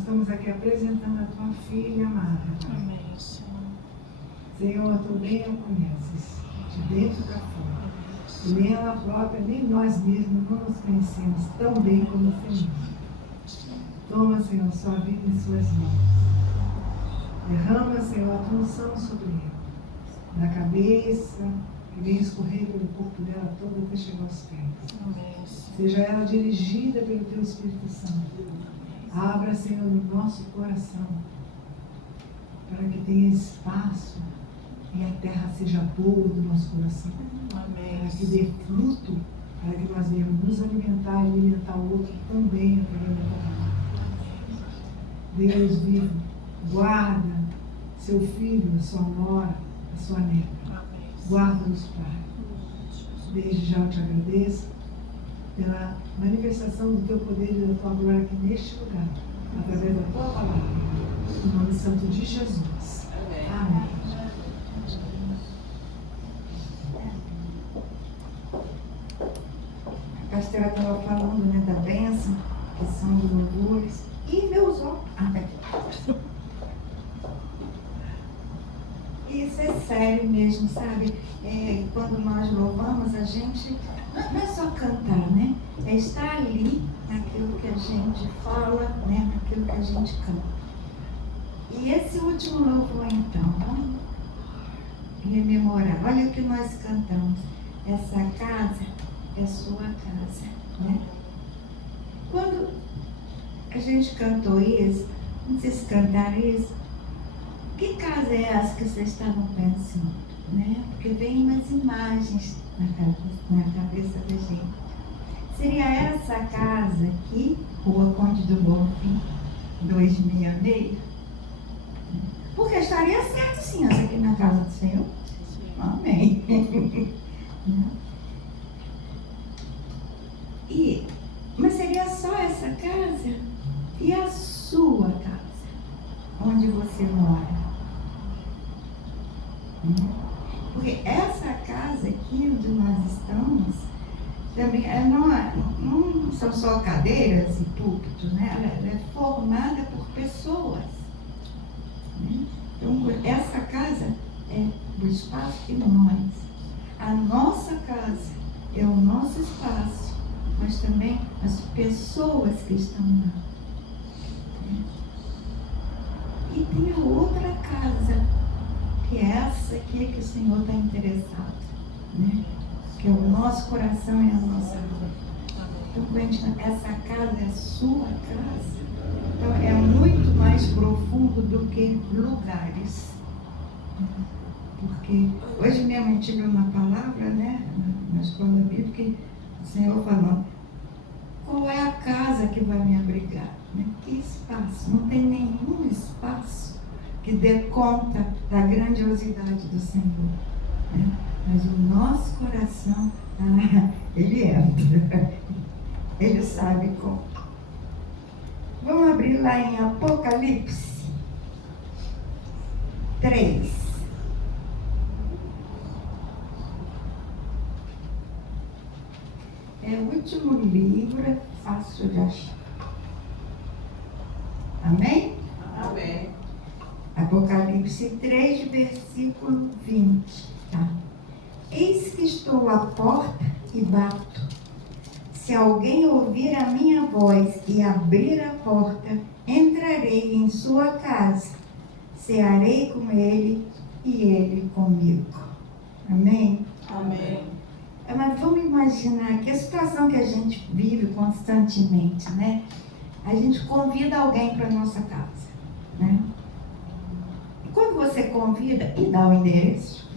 estamos aqui apresentando a tua filha amada. Amém, Senhor. Senhor, tu bem a conheces, de dentro para fora. E nem ela própria, nem nós mesmos não nos conhecemos tão bem como o Senhor. Toma, Senhor, sua vida em suas mãos. Derrama, Senhor, a tua unção sobre ela, da cabeça, que vem escorrer pelo corpo dela todo até chegar aos pés. Amém. Seja ela dirigida pelo teu Espírito Santo. Abra, Senhor, no nosso coração, para que tenha espaço e a terra seja boa do nosso coração. Amém. Para que dê fruto, para que nós venhamos nos alimentar e alimentar o outro também através da palavra. Deus vivo, guarda seu filho, a sua nora, a sua neta. Guarda-os, Pai. Desde já eu te agradeço pela manifestação do teu poder e da tua glória aqui neste lugar, através da tua palavra, no nome santo de Jesus. Amém. A pastora estava falando, né, da bênção, que são os louvores, e meus olhos. Isso é sério mesmo, sabe? Quando nós louvamos, a gente não é só cantar, né? É estar ali naquilo que a gente fala, né? Naquilo que a gente canta. E esse último louvor, então, vamos rememorar. Olha o que nós cantamos. Essa casa é sua casa, né? Quando a gente cantou isso, vocês cantaram isso, que casa é essa que vocês estavam pensando, né? Porque vem umas imagens na cabeça da gente. Seria essa casa aqui, Rua Conde do Bonfim, 266? Porque estaria certo sim, essa aqui na casa do Senhor. Amém. Mas seria só essa casa? E a sua casa? Onde você mora? Porque essa casa aqui onde nós estamos também não são só cadeiras e púlpitos, né? Ela é formada por pessoas, né? Então essa casa é o espaço de nós. A nossa casa é o nosso espaço, mas também as pessoas que estão lá. E tem a outra casa, que é essa aqui que o Senhor está interessado, né? Que é o nosso coração e a nossa vida. Então, quando essa casa é a sua casa, então é muito mais profundo do que lugares. Porque hoje mesmo a gente viu na palavra, né? Na escola bíblica, o Senhor falando, qual é a casa que vai me abrigar? Né? Que espaço? Não tem nenhum espaço que dê conta da grandiosidade do Senhor, né? Mas o nosso coração, ele entra, ele sabe como. Vamos abrir lá em Apocalipse 3. É o último livro, é fácil de achar. Amém? Amém. Apocalipse 3, versículo 20. Tá? Eis que estou à porta e bato. Se alguém ouvir a minha voz e abrir a porta, entrarei em sua casa, cearei com ele e ele comigo. Amém? Amém. Mas vamos imaginar que a situação que a gente vive constantemente, né? A gente convida alguém para a nossa casa, né? E quando você convida e dá o endereço,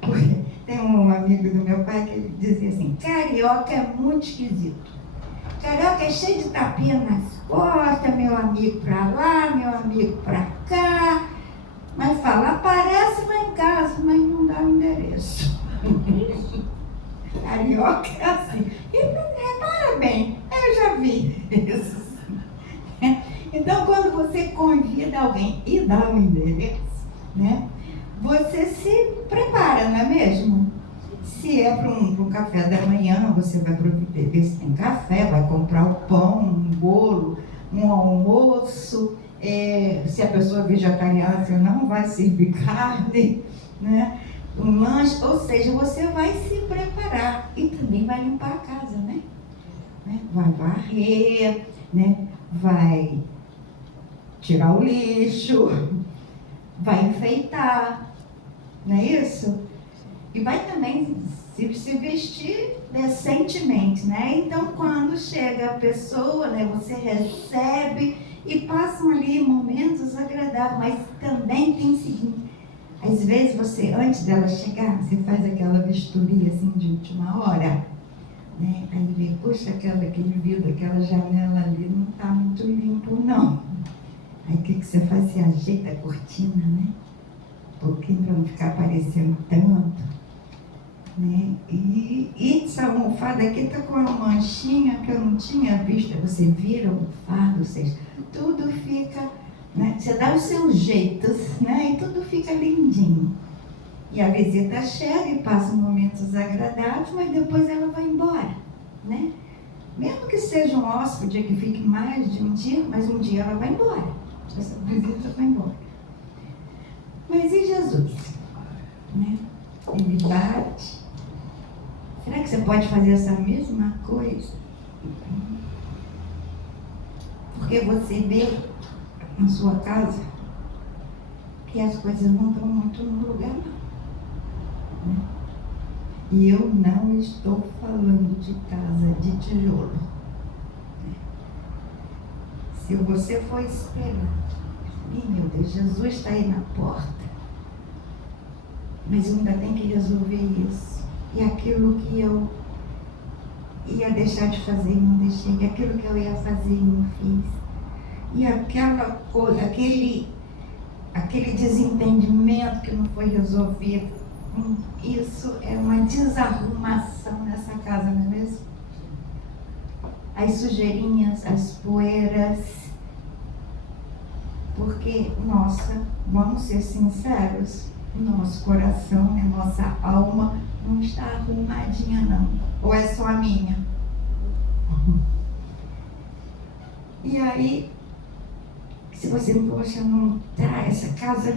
porque tem um amigo do meu pai que ele dizia assim, carioca é muito esquisito. Carioca é cheio de tapinha nas costas, meu amigo para lá, meu amigo para cá. Mas fala, aparece lá em casa, mas não dá o endereço. Carioca é assim. E repara bem, eu já vi isso. Então, quando você convida alguém e dá o endereço, né? Você se prepara, não é mesmo? Se é para um café da manhã, você vai ver se tem café, vai comprar o pão, um bolo, um almoço, se a pessoa é vegetariana, você não vai servir carne, né? Um lanche, ou seja, você vai se preparar e também vai limpar a casa, né? Vai varrer, né? Vai tirar o lixo, vai enfeitar, não é isso? E vai também se vestir decentemente, né? Então, quando chega a pessoa, né, você recebe e passam ali momentos agradáveis, mas também tem o seguinte, às vezes você, antes dela chegar, você faz aquela vistoria assim de última hora, né? Aí vê, poxa, aquele vidro, aquela janela ali não está muito limpo, não. Aí o que você faz? Você ajeita a cortina, né? Porque para não ficar aparecendo tanto, né? E essa almofada aqui está com uma manchinha que eu não tinha visto. Você vira a almofada, ou seja, tudo fica, né? Você dá os seus jeitos, né? E tudo fica lindinho. E a visita chega e passa momentos agradáveis, mas depois ela vai embora, né? Mesmo que seja um hóspede que fique mais de um dia, mas um dia ela vai embora. Essa visita vai embora. Mas e Jesus? Né? Ele bate. Será que você pode fazer essa mesma coisa? Porque você vê na sua casa que as coisas não estão muito no lugar, não. E eu não estou falando de casa de tijolo. Se você for esperar, meu Deus, Jesus está aí na porta, mas eu ainda tenho que resolver isso. E aquilo que eu ia deixar de fazer, não deixei. E aquilo que eu ia fazer, não fiz. E aquela coisa, aquele desentendimento que não foi resolvido, isso é uma desarrumação nessa casa, não é mesmo? As sujeirinhas, as poeiras, porque, vamos ser sinceros, nosso coração, né, nossa alma não está arrumadinha, não. Ou é só a minha? E aí, se você, poxa, não tá, essa casa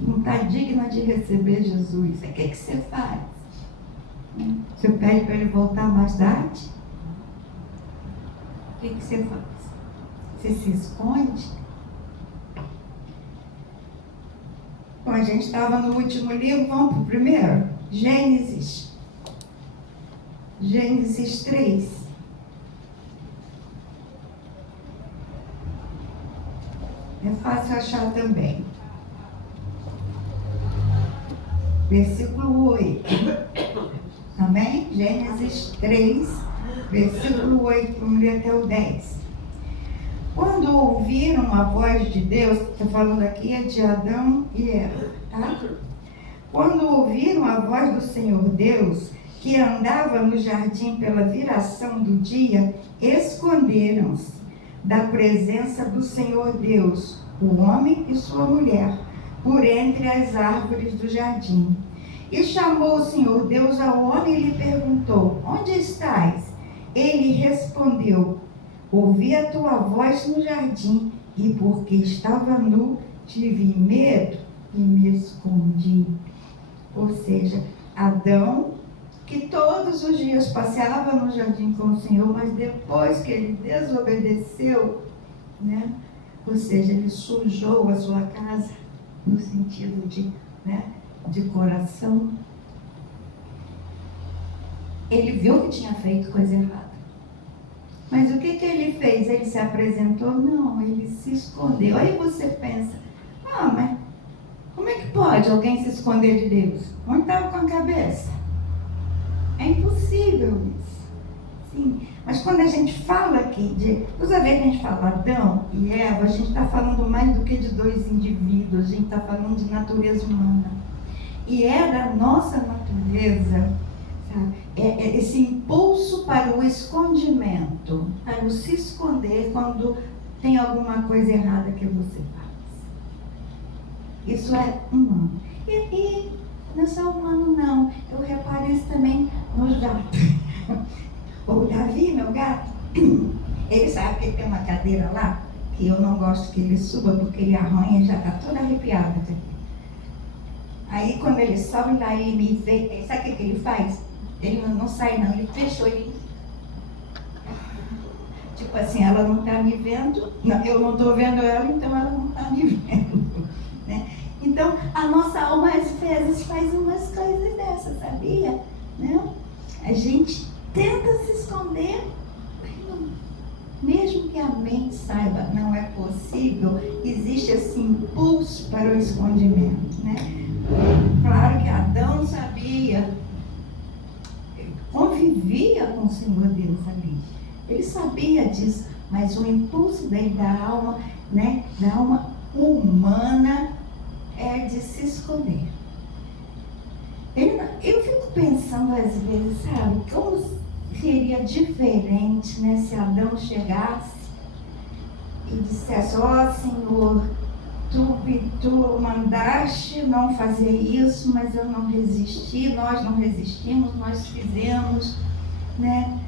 não está digna de receber Jesus, o que você faz? Você pede para ele voltar mais tarde? O que você faz? Você se esconde? Bom, a gente estava no último livro, vamos para o primeiro? Gênesis 3. É fácil achar também. Versículo 8. Amém? Gênesis 3, versículo 8, vamos ler até o 10. Quando ouviram a voz de Deus, está falando aqui é de Adão e Eva, tá? Quando ouviram a voz do Senhor Deus, que andava no jardim pela viração do dia, esconderam-se da presença do Senhor Deus, o homem e sua mulher, por entre as árvores do jardim. E chamou o Senhor Deus ao homem e lhe perguntou: onde estás? Ele respondeu: ouvi a tua voz no jardim, e porque estava nu, tive medo e me escondi. Ou seja, Adão, que todos os dias passeava no jardim com o Senhor, mas depois que ele desobedeceu, né? Ou seja, ele sujou a sua casa, no sentido de coração. Ele viu que tinha feito coisa errada. Mas o que ele fez? Ele se apresentou? Não, ele se escondeu. Aí você pensa, mas como é que pode alguém se esconder de Deus? Onde estava com a cabeça? É impossível isso. Sim. Mas quando a gente fala aqui toda vez que a gente fala Adão e Eva, a gente está falando mais do que de dois indivíduos, a gente está falando de natureza humana. E é da nossa natureza, sabe? É esse impulso para o escondimento, para o se esconder quando tem alguma coisa errada que você faz. Isso é humano. E não é só humano, não. Eu reparo isso também nos gatos. O Davi, meu gato, Ele sabe que tem uma cadeira lá, que eu não gosto que ele suba, porque ele arranha e já está todo arrepiado. Aí quando ele sobe lá, ele me vê, sabe o que ele faz? Ele não sai não, ele fechou, ele... Tipo assim, ela não está me vendo, não, eu não estou vendo ela, então ela não está me vendo. Né? Então, a nossa alma às vezes faz umas coisas dessas, sabia? Né? A gente tenta se esconder, mesmo que a mente saiba, não é possível, existe esse impulso para o escondimento. Né? Claro que Adão sabia, convivia com o Senhor Deus ali. Ele sabia disso, mas o impulso dele da alma, né, da alma humana, é de se esconder. Eu fico pensando às vezes, sabe, como seria diferente, né, se Adão chegasse e dissesse: ó Senhor, tu mandaste não fazer isso, mas eu não resisti, nós não resistimos, nós fizemos, né?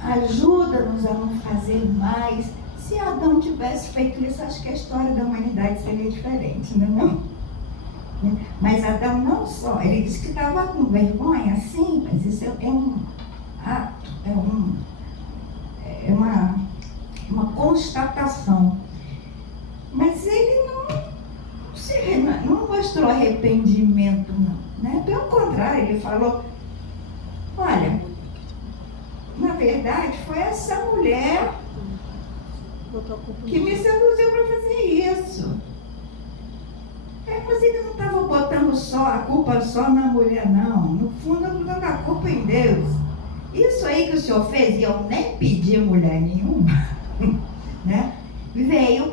Ajuda-nos a não fazer mais. Se Adão tivesse feito isso, acho que a história da humanidade seria diferente, não? Mas Adão não só, ele disse que estava com vergonha, sim, mas isso é um ato, é uma constatação. Mas ele não mostrou arrependimento, não. Né? Pelo contrário, ele falou: olha, na verdade foi essa mulher que me seduziu para fazer isso. Mas ele não estava botando a culpa só na mulher, não. No fundo, ele botando a culpa em Deus. Isso aí que o Senhor fez, e eu nem pedi mulher nenhuma, né? Veio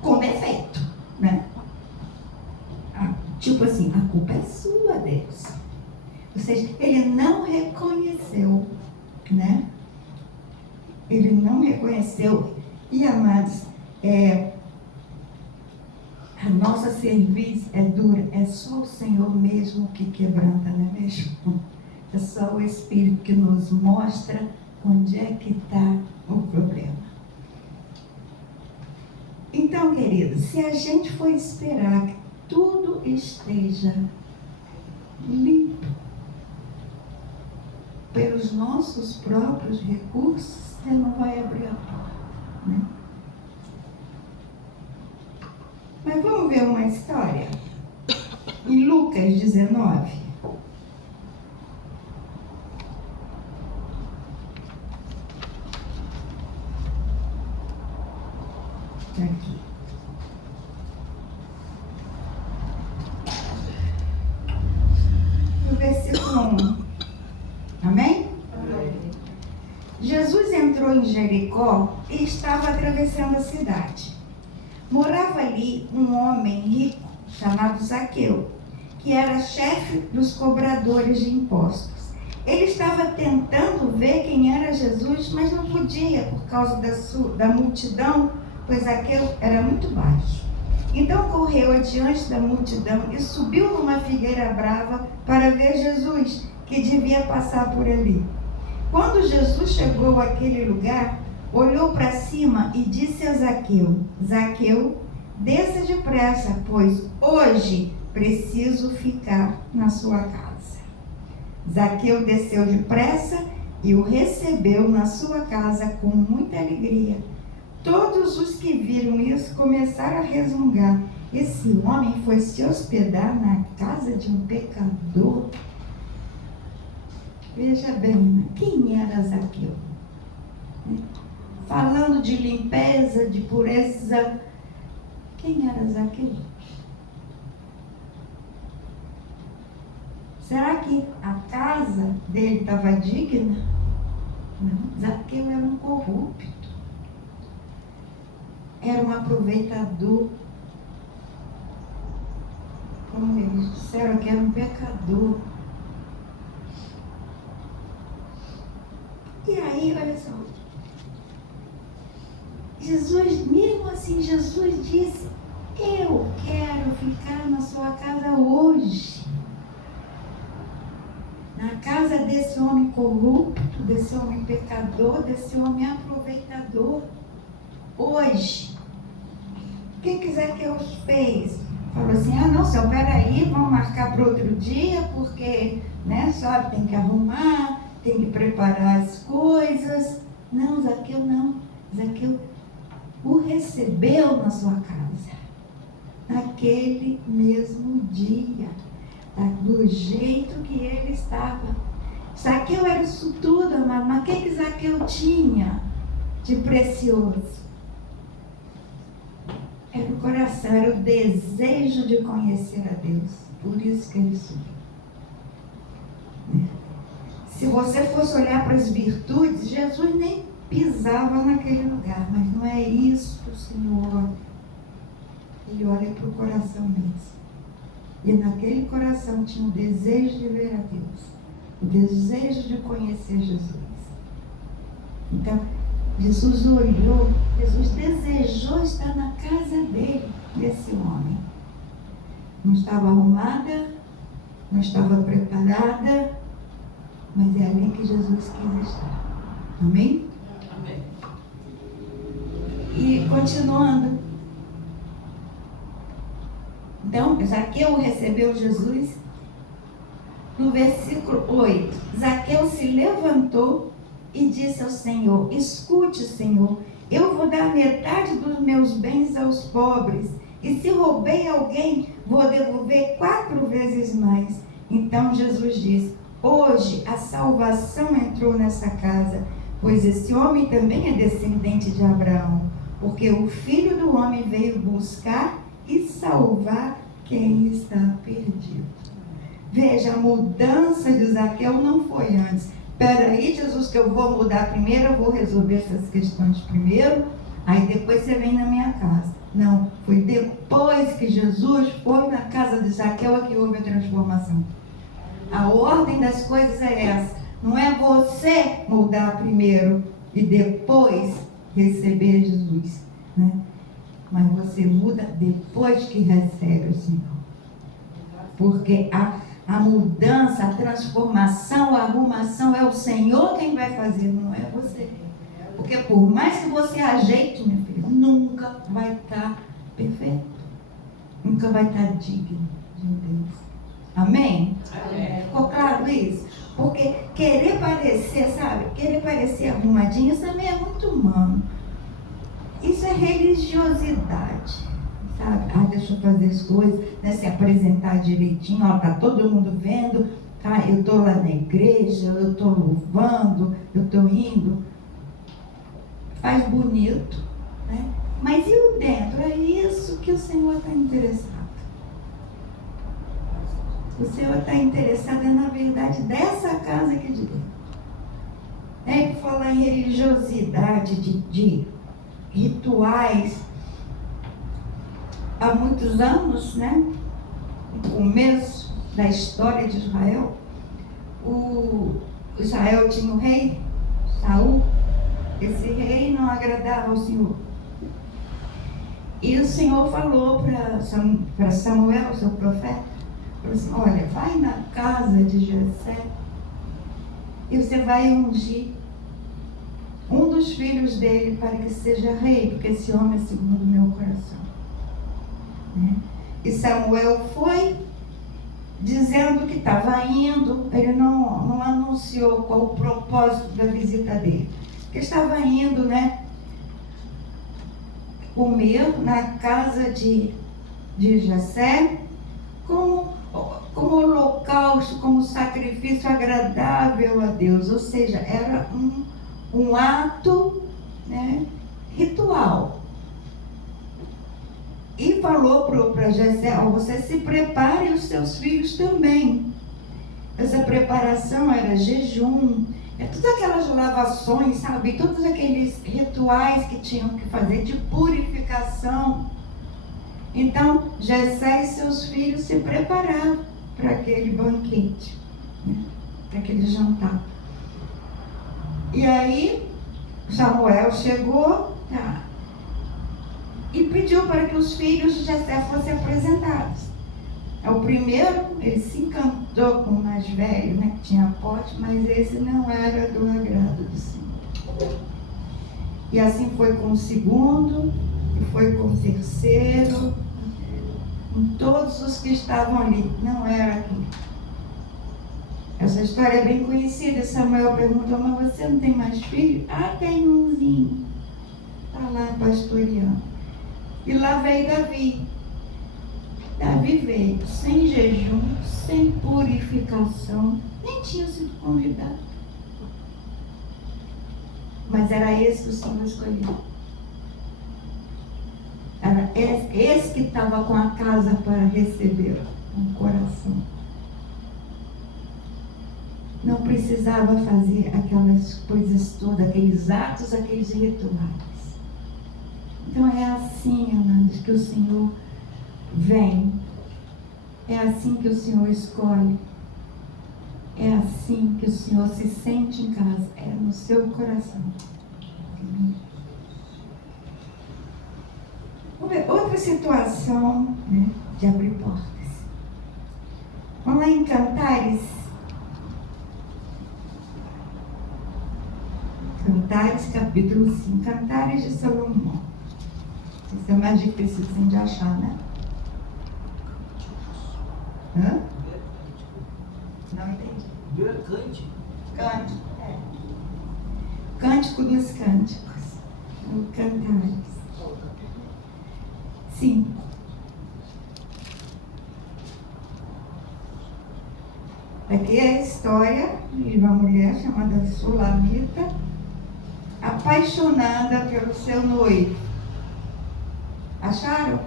com defeito, né? Tipo assim, a culpa é sua, Deus. Ou seja, ele não reconheceu, né? Ele não reconheceu. E, amados, a nossa cerviz é dura, é só o Senhor mesmo que quebranta, não é mesmo? É só o Espírito que nos mostra onde é que está o problema. Então, queridos, se a gente for esperar que tudo esteja limpo pelos nossos próprios recursos, você não vai abrir a porta, né? Mas vamos ver uma história em Lucas 19. Aqui. No versículo 1. Amém? Amém? Jesus entrou em Jericó e estava atravessando a cidade. Morava ali um homem rico chamado Zaqueu, que era chefe dos cobradores de impostos. Ele estava tentando ver quem era Jesus, mas não podia por causa da multidão, pois Zaqueu era muito baixo. Então correu adiante da multidão e subiu numa figueira brava para ver Jesus, que devia passar por ali. Quando Jesus chegou àquele lugar, olhou para cima e disse a Zaqueu: Zaqueu, desça depressa, pois hoje preciso ficar na sua casa. Zaqueu desceu depressa e o recebeu na sua casa com muita alegria. Todos os que viram isso começaram a resmungar: esse homem foi se hospedar na casa de um pecador. Veja bem, quem era Zaqueu? Falando de limpeza, de pureza, quem era Zaqueu? Será que a casa dele estava digna? Não, Zaqueu era um corrupto, era um aproveitador, como eles disseram, que era um pecador. E aí, olha só, Jesus, mesmo assim, Jesus disse: eu quero ficar na sua casa hoje. na casa desse homem corrupto, desse homem pecador, desse homem aproveitador. Hoje, o que Zaqueu fez? Falou assim, não, senhor, peraí, vamos marcar para outro dia, porque, né, sabe, tem que arrumar, tem que preparar as coisas. Não, Zaqueu não. Zaqueu o recebeu na sua casa, naquele mesmo dia, do jeito que ele estava. Zaqueu era isso tudo, amado, mas o que Zaqueu tinha de precioso? Era o coração, era o desejo de conhecer a Deus. Por isso que ele subiu. Se você fosse olhar para as virtudes, Jesus nem pisava naquele lugar, mas não é isso que o Senhor olha. Ele olha para o coração mesmo. E naquele coração tinha o desejo de ver a Deus, o desejo de conhecer Jesus. Então, Jesus olhou, Jesus desejou estar na casa dele, desse homem. Não estava arrumada, não estava preparada, mas é ali que Jesus quis estar. Amém? Amém. E continuando. Então, Zaqueu recebeu Jesus. No versículo 8, Zaqueu se levantou e disse ao Senhor: escute, Senhor, eu vou dar metade dos meus bens aos pobres, e se roubei alguém, vou devolver 4 vezes mais. Então Jesus disse: hoje a salvação entrou nessa casa, pois esse homem também é descendente de Abraão, porque o Filho do Homem veio buscar e salvar quem está perdido. Veja, a mudança de Zaqueu não foi antes. Espera aí, Jesus, que eu vou mudar primeiro, eu vou resolver essas questões primeiro, aí depois você vem na minha casa. Não, foi depois que Jesus foi na casa de Zaqueu que houve a transformação. A ordem das coisas é essa. Não é você mudar primeiro e depois receber Jesus, né? Mas você muda depois que recebe o Senhor. Porque a mudança, a transformação, a arrumação é o Senhor quem vai fazer, não é você. Porque por mais que você ajeite, meu filho, nunca vai estar perfeito. Nunca vai estar digno de Deus. Amém? Amém. Ficou claro isso? Porque querer parecer, sabe? Querer parecer arrumadinho, isso também é muito humano. Isso é religiosidade, sabe? Deixa eu fazer as coisas, né? Se apresentar direitinho, ó, tá todo mundo vendo, tá? Eu tô lá na igreja, eu tô louvando, eu tô indo. Faz bonito, né? Mas e o dentro? É isso que o Senhor está interessado. O Senhor está interessado, na verdade, dessa casa aqui de dentro. Por falar em religiosidade, de rituais, há muitos anos, né? No começo da história de Israel, Israel tinha um rei, Saul. Esse rei não agradava ao Senhor. E o Senhor falou para Samuel, seu profeta, falou assim: olha, vai na casa de Jessé e você vai ungir um dos filhos dele para que seja rei, porque esse homem é segundo o meu coração. Né? E Samuel foi dizendo que estava indo, ele não anunciou qual o propósito da visita dele. Que estava indo, né, comer na casa de Jessé como holocausto, como sacrifício agradável a Deus. Ou seja, era um ato, né, ritual. E falou para Jessé: você se prepare e os seus filhos também. Essa preparação era jejum, todas aquelas lavações, sabe? Todos aqueles rituais que tinham que fazer de purificação. Então, Jessé e seus filhos se prepararam para aquele banquete, né? Para aquele jantar. E aí, Samuel chegou, e pediu para que os filhos de Jessé fossem apresentados. O primeiro, ele se encantou com o mais velho, né, que tinha pote, mas esse não era do agrado do Senhor. E assim foi com o segundo, e foi com o terceiro, com todos os que estavam ali. Não era aquilo. Essa história é bem conhecida. Samuel perguntou, mas você não tem mais filho? Ah, tem umzinho. Está lá pastoreando. E lá veio Davi. Davi veio sem jejum, sem purificação, nem tinha sido convidado. Mas era esse que o Senhor escolheu. Era esse que estava com a casa para receber um coração. Não precisava fazer aquelas coisas todas, aqueles atos, aqueles rituais. Então é assim, amados, que o Senhor vem. É assim que o Senhor escolhe. É assim que o Senhor se sente em casa. É no seu coração. Vamos ver outra situação, né, de abrir portas. Vamos lá em Cantares. Cantares, capítulo 5. Cantares de Salomão. Isso é mais difícil de achar, né? Hã? Não entendi. Cântico. Cântico, é. Cântico dos Cânticos. O Cantares. 5. Aqui é a história de uma mulher chamada Sulamita, apaixonada pelo seu noivo. Acharam?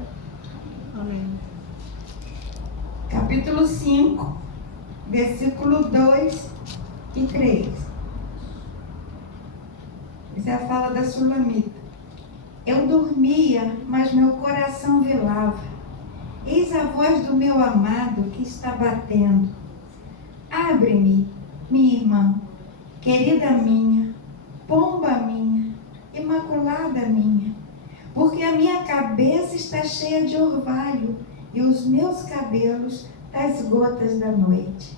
Amém. Capítulo 5, versículo 2 e 3. Essa é a fala da Sulamita. Eu dormia, mas meu coração velava. Eis a voz do meu amado que está batendo. Abre-me, minha irmã, querida minha, pomba minha, imaculada minha, porque a minha cabeça está cheia de orvalho e os meus cabelos das gotas da noite.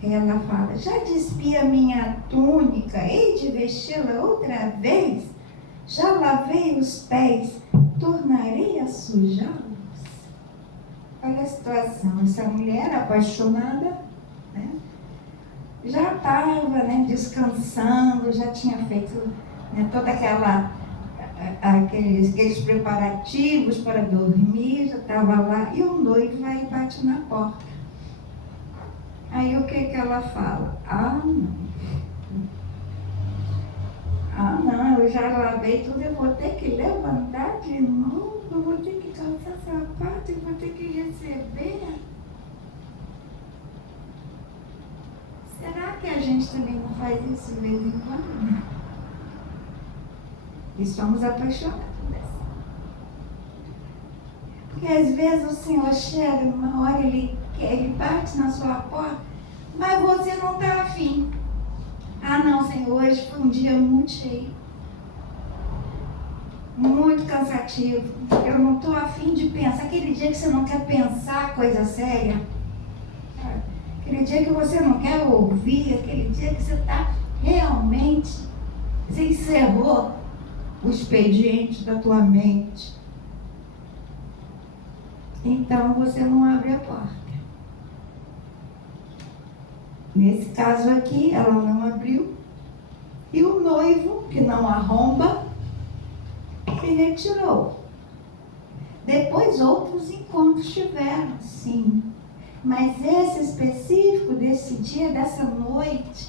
Ela fala, já despi a minha túnica, hei de vesti-la outra vez? Já lavei os pés, tornarei a sujá-los? Olha a situação, essa mulher apaixonada, né, já estava, né, descansando, já tinha feito, né, toda aqueles preparativos para dormir, já estava lá, e o noivo vai e bate na porta. Aí o que ela fala? Não, eu já lavei tudo, eu vou ter que levantar de novo, eu vou ter que calçar sapato, eu vou ter que receber. Será que a gente também não faz isso de vez em quando? E somos apaixonados. Porque às vezes o Senhor chega, uma hora ele bate na sua porta, mas você não está afim. Não, Senhor, hoje foi um dia muito cheio, muito cansativo. Eu não estou afim de pensar. Aquele dia que você não quer pensar coisa séria, aquele dia que você não quer ouvir, aquele dia que você está realmente, você encerrou o expediente da tua mente. Então você não abre a porta. Nesse caso aqui, ela não abriu. E o noivo, que não arromba, se retirou. Depois outros encontros tiveram, sim. Mas esse específico desse dia, dessa noite,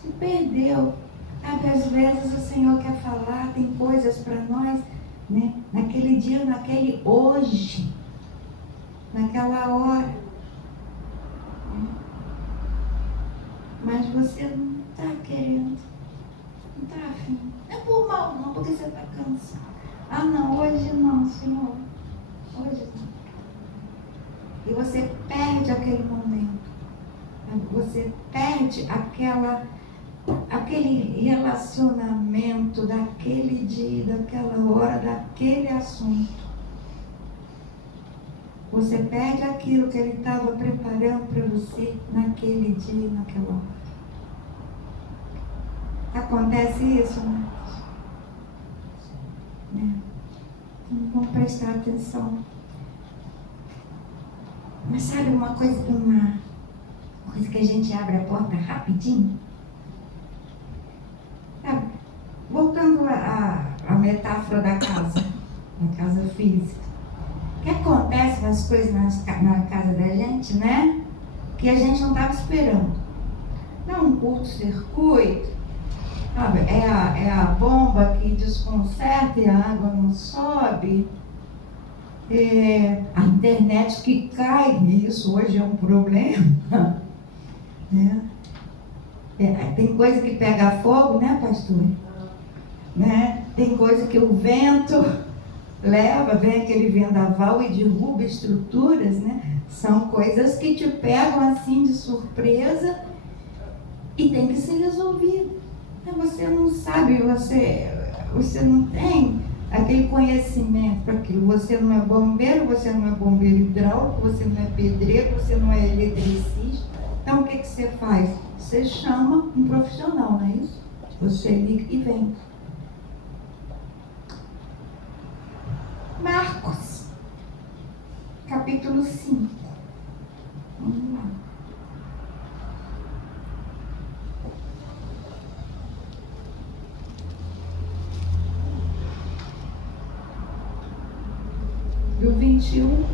se perdeu. Sabe, às vezes o Senhor quer falar, tem coisas para nós, né? Naquele dia, naquele hoje, naquela hora. Mas você não está querendo, não está afim. Não é por mal não, porque você está cansado. Não, hoje não, Senhor. Hoje não. E você perde aquele momento. Você perde aquele relacionamento daquele dia, daquela hora, daquele assunto. você perde aquilo que Ele estava preparando para você naquele dia, naquela hora. Acontece isso, Marcos? Né? Então, vamos prestar atenção. Mas sabe uma coisa que a gente abre a porta rapidinho? Sabe? Voltando à metáfora da casa física. O que acontece nas coisas na casa da gente, né? Que a gente não estava esperando. Dá um curto-circuito, sabe? É a bomba que desconcerta e a água não sobe. A internet que cai, e isso hoje é um problema. Né? Tem coisa que pega fogo, né, pastor? Né? Tem coisa que o vento leva, vem aquele vendaval e derruba estruturas, né? São coisas que te pegam assim de surpresa e tem que ser resolvido. Você não sabe, você não tem aquele conhecimento para aquilo. Você não é bombeiro, você não é bombeiro hidráulico, você não é pedreiro, você não é eletricista. Então o que você faz? Você chama um profissional, não é isso? Você liga e vem. Marcos, capítulo 5. Vamos lá. Do 21.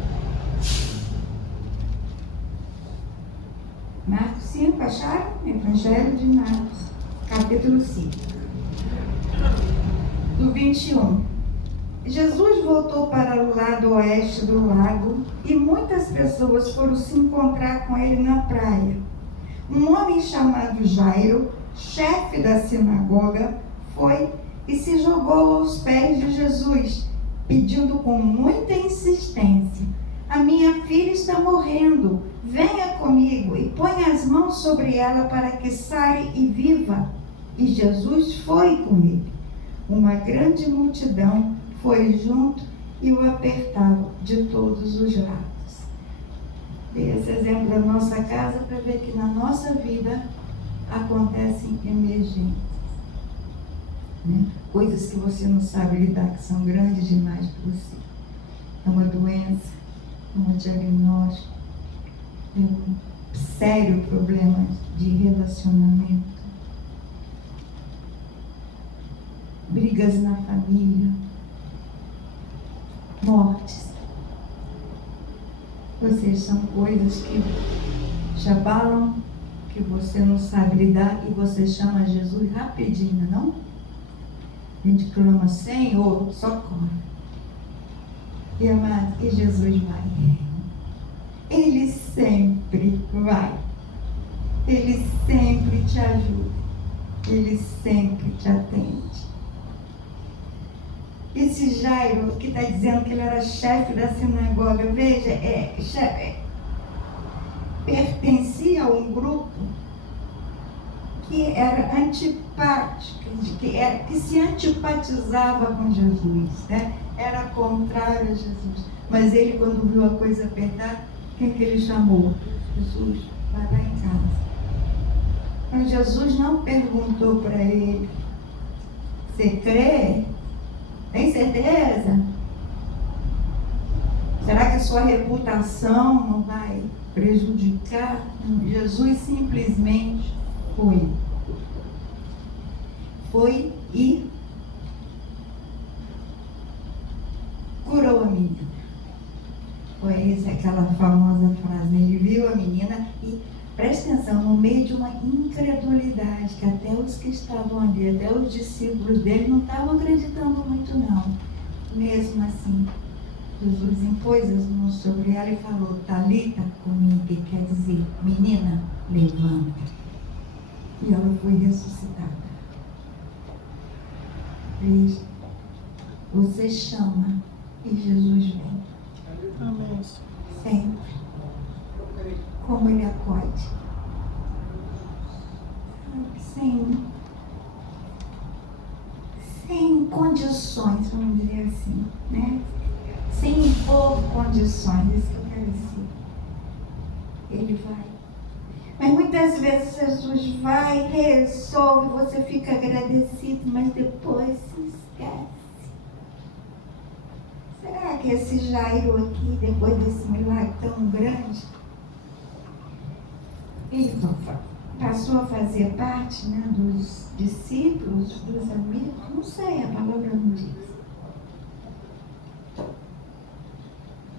Marcos 5, acharam? Evangelho de Marcos, capítulo 5. Do 21. Jesus voltou para o lado oeste do lago e muitas pessoas foram se encontrar com ele na praia. Um homem chamado Jairo, chefe da sinagoga, foi e se jogou aos pés de Jesus, pedindo com muita insistência: a minha filha está morrendo, venha comigo e põe as mãos sobre ela para que saia e viva. E Jesus foi com ele. Uma grande multidão foi junto e o apertava de todos os lados. Dei esse exemplo da nossa casa para ver que na nossa vida acontecem emergências, né? Coisas que você não sabe lidar, que são grandes demais para você. É uma doença, um diagnóstico, é um sério problema de relacionamento, brigas na família, mortes. Vocês são coisas que te abalam, que você não sabe lidar e você chama Jesus rapidinho, não? A gente clama: Senhor, socorre. E amado, e Jesus vai. Ele sempre vai. Ele sempre te ajuda. Ele sempre te atende. Esse Jairo, que está dizendo que ele era chefe da sinagoga, veja, pertencia a um grupo que era antipático, que se antipatizava com Jesus, né? Era contrário a Jesus. Mas ele, quando viu a coisa apertar, quem que ele chamou? Jesus, vai lá em casa. Mas Jesus não perguntou para ele: você crê? Tem certeza? Será que a sua reputação não vai prejudicar? Jesus simplesmente foi. Foi e curou a menina. Foi essa aquela famosa frase, né? Ele viu a menina e, presta atenção, no meio de uma incredulidade, que até os que estavam ali, até os discípulos dele não estavam acreditando muito não. Mesmo assim, Jesus impôs as mãos sobre ela e falou: Talita cumi, que quer dizer: menina, levanta. E ela foi ressuscitada. Veja, você chama e Jesus vem. Amém. Sempre. Como ele acode. Sem condições, vamos dizer assim, né? Sem impor condições, isso que eu quero Ele vai. Mas muitas vezes Jesus vai, resolve, você fica agradecido, mas depois se esquece. Será que esse Jairo aqui, depois desse milagre tão grande, ele passou a fazer parte, né, dos discípulos, dos amigos? Não sei, a palavra não diz.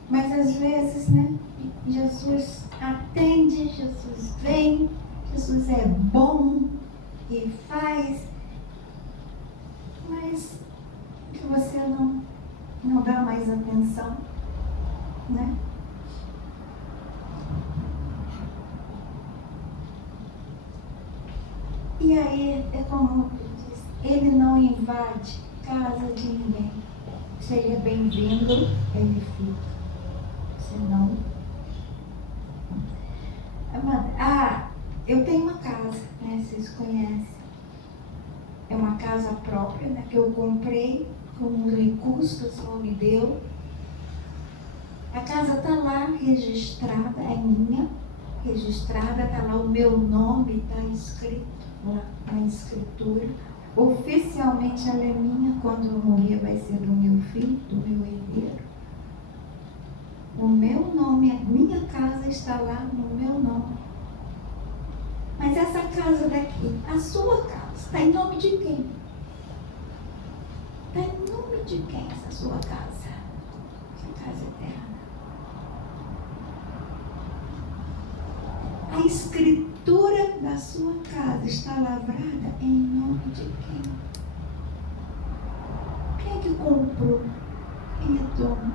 Mas às vezes, né, Jesus atende, Jesus vem, Jesus é bom e faz, mas que você não dá mais atenção, né? E aí, é como eu disse, ele não invade casa de ninguém. Se ele é bem-vindo, ele fica. Se não... eu tenho uma casa, né? Vocês conhecem. É uma casa própria, né? Que eu comprei com um recurso que o Senhor me deu. A casa está lá registrada, é minha, registrada, está lá o meu nome, está escrito lá na escritura. Oficialmente ela é minha, quando eu morrer vai ser do meu filho, do meu herdeiro. O meu nome, a minha casa está lá no meu nome. Mas essa casa daqui, a sua casa, está em nome de quem? Está em nome de quem essa sua casa? Essa casa eterna. A escritura da sua casa está lavrada em nome de quem? Quem é que comprou? Quem é dono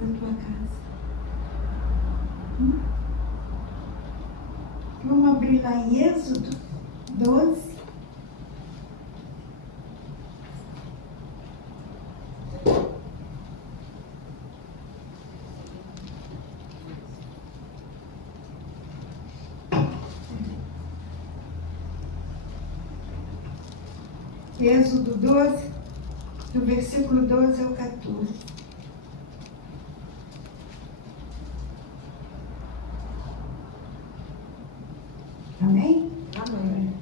da tua casa? Vamos abrir lá em Êxodo 12. Êxodo 12, do versículo 12 ao 14. Amém? Amém.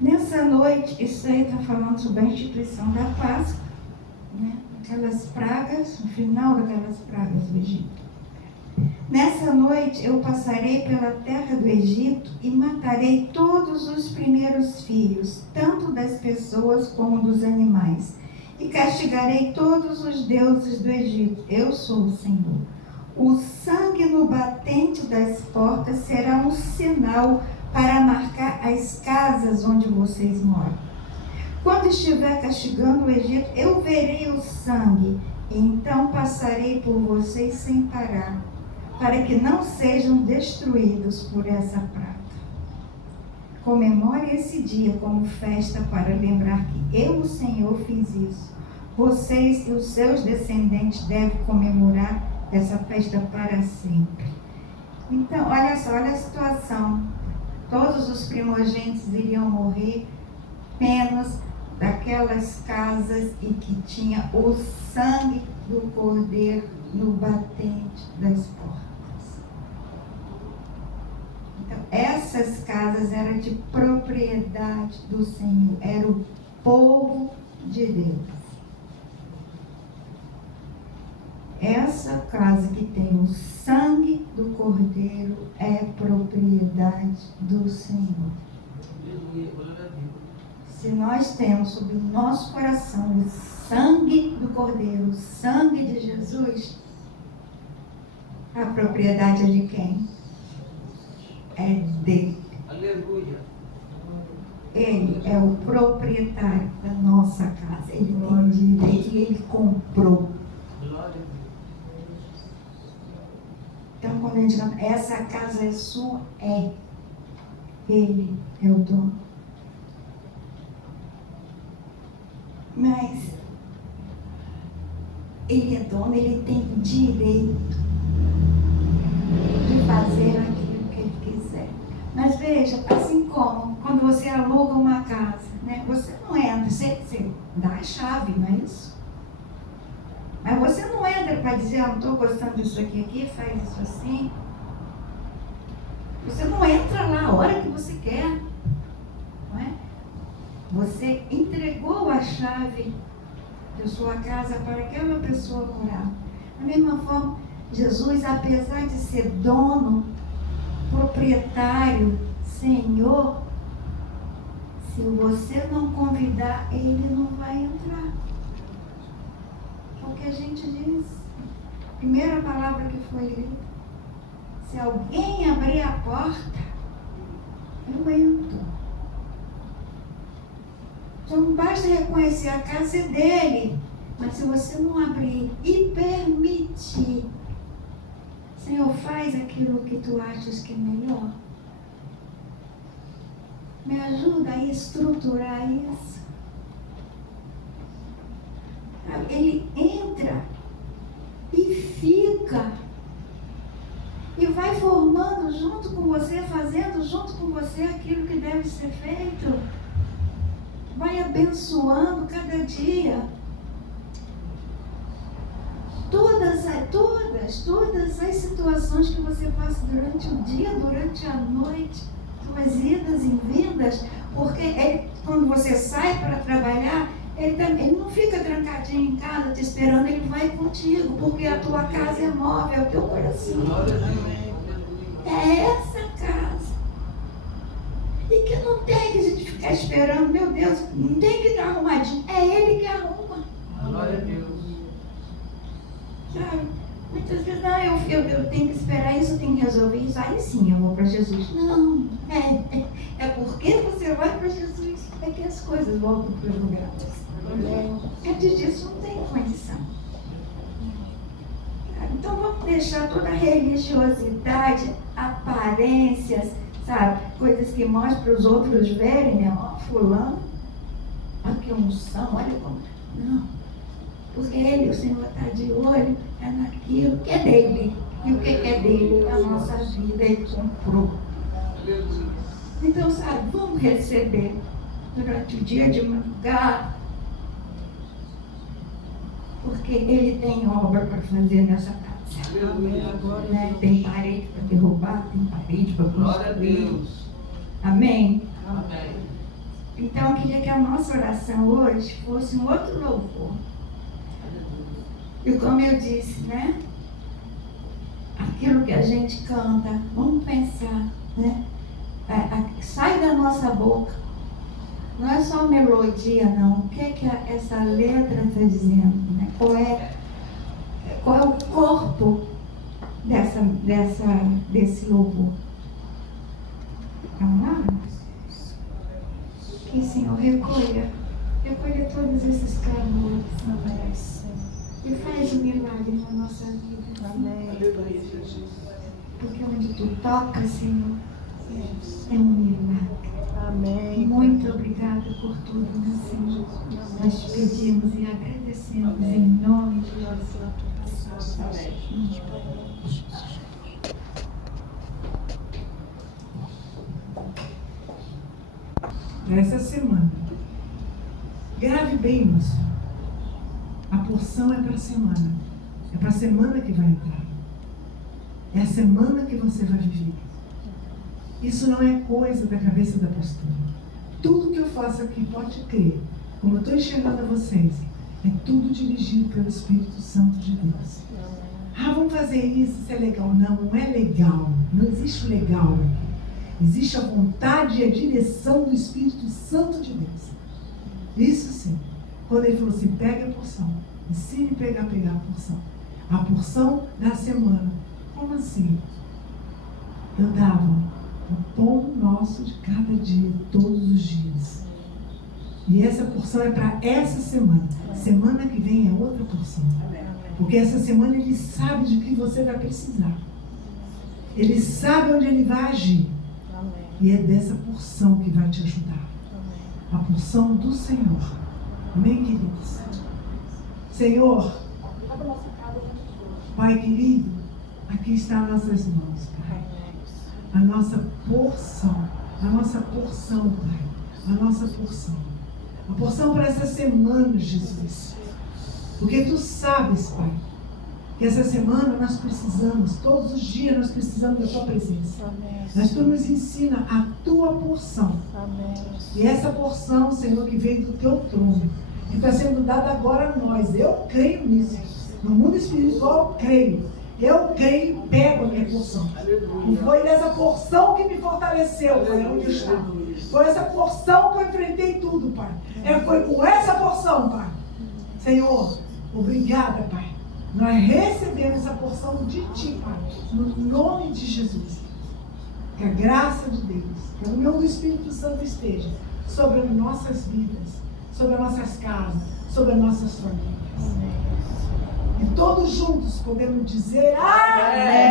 Nessa noite, isso aí está falando sobre a instituição da Páscoa, né? Aquelas pragas, o final daquelas pragas do Egito. Nessa noite eu passarei pela terra do Egito e matarei todos os primeiros filhos, tanto das pessoas como dos animais, e castigarei todos os deuses do Egito. Eu sou o Senhor. O sangue no batente das portas será um sinal para marcar as casas onde vocês moram. Quando estiver castigando o Egito, eu verei o sangue, e então passarei por vocês sem parar, para que não sejam destruídos por essa praga. Comemore esse dia como festa para lembrar que eu, o Senhor, fiz isso. Vocês e os seus descendentes devem comemorar essa festa para sempre. Então, olha só, olha a situação. Todos os primogênitos iriam morrer, menos daquelas casas e que tinha o sangue do cordeiro no batente das portas. Então, essas casas eram de propriedade do Senhor, era o povo de Deus. Essa casa que tem o sangue do cordeiro é propriedade do Senhor. Se nós temos sobre o nosso coração o sangue do cordeiro, o sangue de Jesus, a propriedade é de quem? É dele. Aleluia. Ele é o proprietário da nossa casa. Ele tem direito e ele comprou. Então, quando a gente fala, essa casa é sua, é. Ele é o dono. Mas ele é dono, ele tem direito de fazer aquilo que ele quiser. Mas veja, assim como quando você aluga uma casa, né? Você não entra, você dá a chave, não é isso? Mas você não entra pedra para dizer, não estou gostando disso aqui, faz isso assim. Você não entra lá a hora que você quer. Não é? Você entregou a chave de sua casa para aquela pessoa morar. Da mesma forma, Jesus, apesar de ser dono, proprietário, Senhor, se você não convidar, ele não vai entrar. É o que a gente diz. Primeira palavra que foi lida. Se alguém abrir a porta, eu entro. Então não basta reconhecer a casa é dele, mas se você não abrir e permitir, Senhor, faz aquilo que tu achas que é melhor. Me ajuda a estruturar isso. Ele entra e fica. E vai formando junto com você, fazendo junto com você aquilo que deve ser feito. Vai abençoando cada dia. Todas as situações que você passa durante o dia, durante a noite, suas idas e vindas, porque quando você sai para trabalhar, ele não fica trancadinho em casa te esperando, ele vai contigo, porque a tua casa é móvel, é o teu coração. É essa casa. E que não tem que a gente ficar esperando, meu Deus, não tem que estar arrumadinho, é ele que arruma. Glória a Deus. Sabe? Muitas vezes, não, eu tenho que esperar isso, eu tenho que resolver isso, aí sim eu vou para Jesus. Não, é porque você vai para Jesus, é que as coisas voltam para o lugar. Antes disso não tem condição. Então vamos deixar toda a religiosidade, aparências, sabe? Coisas que mostram para os outros verem, né? Ó, fulano, aqui unção, olha como. Não. Porque ele, o Senhor está de olho, é naquilo que é dele. E o que é dele? É a nossa vida, ele comprou. Então, sabe, vamos receber durante o dia de madrugada, porque ele tem obra para fazer nessa casa. Né? Tem parede para derrubar, tem parede para construir. Amém? Amém. Então, eu queria que a nossa oração hoje fosse um outro louvor. E como eu disse, né? Aquilo que a gente canta, vamos pensar, né? Sai da nossa boca. Não é só melodia, não. O que é que essa letra está dizendo? Né? Qual é o corpo desse louvor? Vamos lá? Que o Senhor recolha todos esses clamores. E faz um milagre na nossa vida. Amém. Porque onde tu tocas, Senhor, é um milagre. Amém. Muito obrigada por tudo, meu Senhor. Nós te pedimos e agradecemos em nome de Jesus. Amém. Nessa semana, grave bem isso. A porção é para a semana. É para a semana que vai entrar. É a semana que você vai viver. Isso não é coisa da cabeça da pastora. Tudo que eu faço aqui, pode crer, como eu estou enxergando a vocês, é tudo dirigido pelo Espírito Santo de Deus. Vamos fazer isso é legal. Não, não é legal. Não existe o legal aqui. Existe a vontade e a direção do Espírito Santo de Deus. Isso sim. Quando ele falou assim, pega a porção. Ensine a pegar a porção. A porção da semana. Como assim? Eu dava o pão nosso de cada dia, todos os dias. E essa porção é para essa semana. Semana que vem é outra porção. Porque essa semana ele sabe de que você vai precisar. Ele sabe onde ele vai agir. E é dessa porção que vai te ajudar. A porção do Senhor. Amém, queridos? Senhor, Pai querido, aqui está as nossas mãos, Pai. A nossa porção, Pai. A nossa porção. A porção para essa semana, Jesus. Porque Tu sabes, Pai, Que essa semana nós precisamos, todos os dias nós precisamos da tua presença. Amém. Mas tu nos ensina a tua porção. Amém. E essa porção, Senhor, que veio do teu trono, que está sendo dada agora a nós. Eu creio nisso. No mundo espiritual, eu creio. Eu creio e pego a minha porção. E foi nessa porção que me fortaleceu, Pai, onde eu estava. Foi essa porção que eu enfrentei tudo, Pai. Foi com essa porção, Pai. Senhor, obrigada, Pai. Nós recebemos essa porção de Ti, Pai. No nome de Jesus. Que a graça de Deus, que a união do Espírito Santo esteja sobre as nossas vidas, sobre as nossas casas, sobre as nossas famílias. E todos juntos podemos dizer amém.